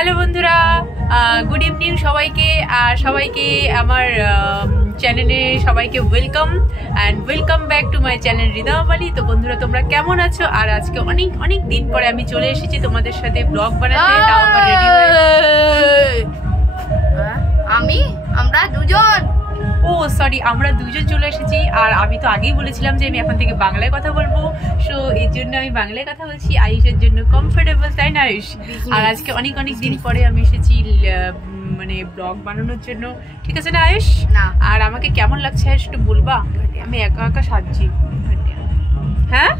Hello বন্ধুরা, good evening সবাইকে। আর সবাইকে আমার চ্যানেলে সবাইকে welcome and welcome back to my channel Ridamali. তো বন্ধুরা, তোমরা কেমন আছো? আর আজকে অনেক অনেক দিন পরে আমি চলে এসেছি তোমাদের সাথে ব্লগ বানাতে। তাও আবার রেডি হয়ে আমরা দুজন আমরা দুজন চলে এসেছি। আর আমি তো আগেই বলেছিলাম যে আমি এখন থেকে বাংলায় কথা বলবো, সো এর জন্য আমি বাংলায় কথা বলছি আয়ুষের জন্য কমফোর্টেবল, তাই না আয়ুষ? আর আজকে অনেক অনেক দিন পরে আমি এসেছি মানে ব্লগ বানানোর জন্য, ঠিক আছে না আয়ুষ? না। আর আমাকে কেমন লাগছে আয়ুষ একটু বলবা? আমি একা একা সাজছি। হ্যাঁ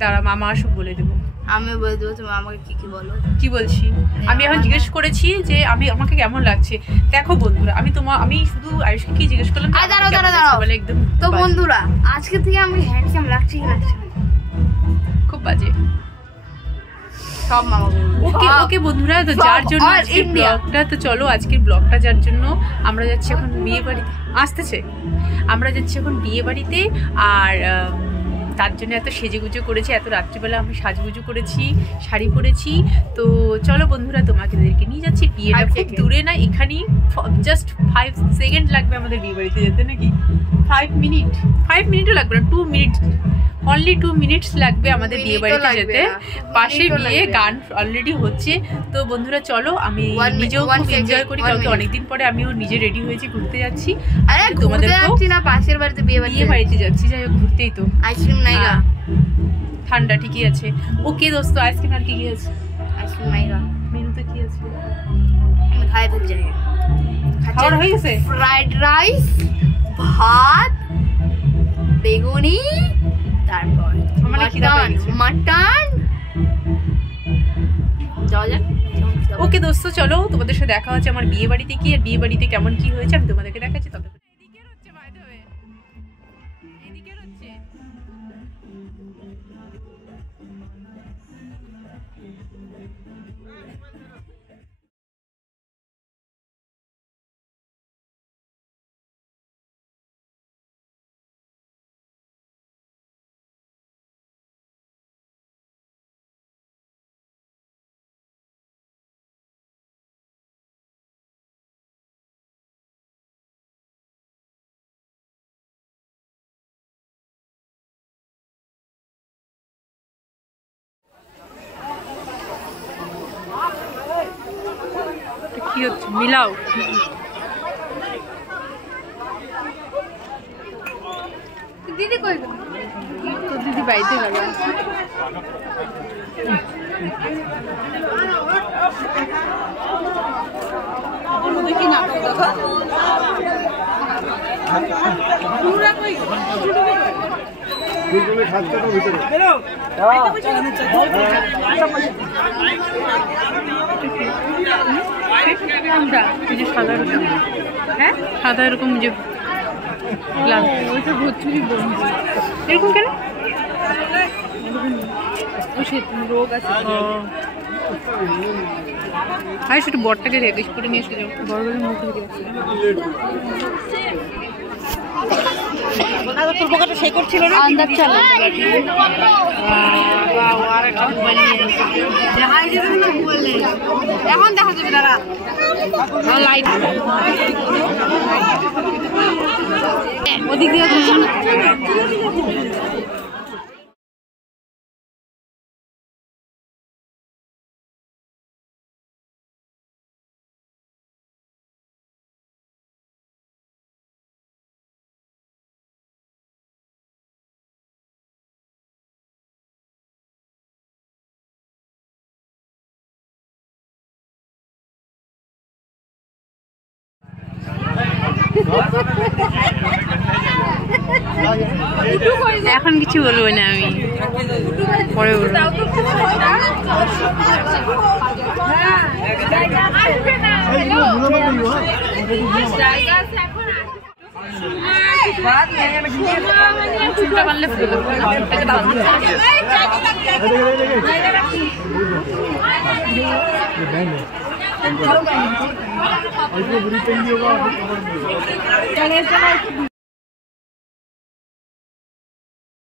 দাঁড়া, মামা আসুক বলে দেবো। আমি বলে দেবো, তুমি আমাকে কি বলো। কি বলছি? আমি এখন জিজ্ঞেস করেছি যে আমাকে কেমন লাগছে। দেখো বন্ধুরা, আমি শুধু আয়ুষকে কি জিজ্ঞেস করলাম, দাঁড়াও বলে একদম। তো বন্ধুরা, আজকে থেকে আমি হ্যান্ডসাম লাগছে কি লাগছে? খুব বাজে সব মামা বলবে। ওকে বন্ধুরা, তো যার জন্য আজকের ব্লগটা, তো চলো আজকের ব্লগটা যার জন্য আমরা যাচ্ছি এখন বিয়ে বাড়িতে। আসতেছে, আমরা যাচ্ছি এখন বিয়ে বাড়িতে। আর তার জন্য এত সেজেগুজো করেছি, এত রাত্রিবেলা আমি সাজগুজো করেছি, শাড়ি পরেছি। তো চলো বন্ধুরা, তোমাদেরকে নিয়ে যাচ্ছি। বিয়েটা খুব দূরে না, এখানেই জাস্ট 5 সেকেন্ড লাগবে আমাদের বিয়ে বাড়িতে যেতে, নাকি 5 মিনিটও লাগবে না, 2 মিনিট, অনলি 2 মিনিটস লাগবে আমাদের বিয়ে বাড়িতে যেতে। পাশে বিয়ে, গান অলরেডি হচ্ছে। তো বন্ধুরা চলো, আমি নিজেও খুব এনজয় করি, কারণ অনেকদিন পরে আমিও নিজে রেডি হয়েছি, ঘুরতে যাচ্ছি। তোমাদেরকেও না, পাশের বাড়িতে বিয়ে বাড়িতে যাচ্ছি, যাই হোক ঘুরতেই তো। আইসক্রিম নাই গা, ঠান্ডা ঠিকই আছে। ওকে দোস্ত, আইসক্রিম আর কি আছে? আইসক্রিম নাই গা। মেনুতে কি আছে? আমি খাই ভুল যাই। খাওয়া হয়ে গেছে? ফ্রাইড রাইস, ভাত, বেগুনি, তারপর মাটন। ওকে দোস্ত, চলো তোমাদের সাথে দেখা হচ্ছে আমার বিয়ে বাড়িতে কি, আর বিয়ে বাড়িতে কেমন কি হয়েছে আমি তোমাদেরকে দেখাচ্ছি। তবে কি হচ্ছে? মিলাও। দিদি কই গেল? তো দিদি বাড়িতে গেল। দেখি না সাদা এরকম যে এরকম কেন রোগ আছে। হ্যাঁ, সেটা বরটাকে রেখে করে নিয়ে এসে যাও, বড় মুখ থেকে সেই করছিল না, আন্দাজ চাল এখন দেখা যাবে। দাঁড়া, লাইট ওদিক দিয়ে এখন কিছু বলবো না, আমি পরে বলবো। চুলটা পারলে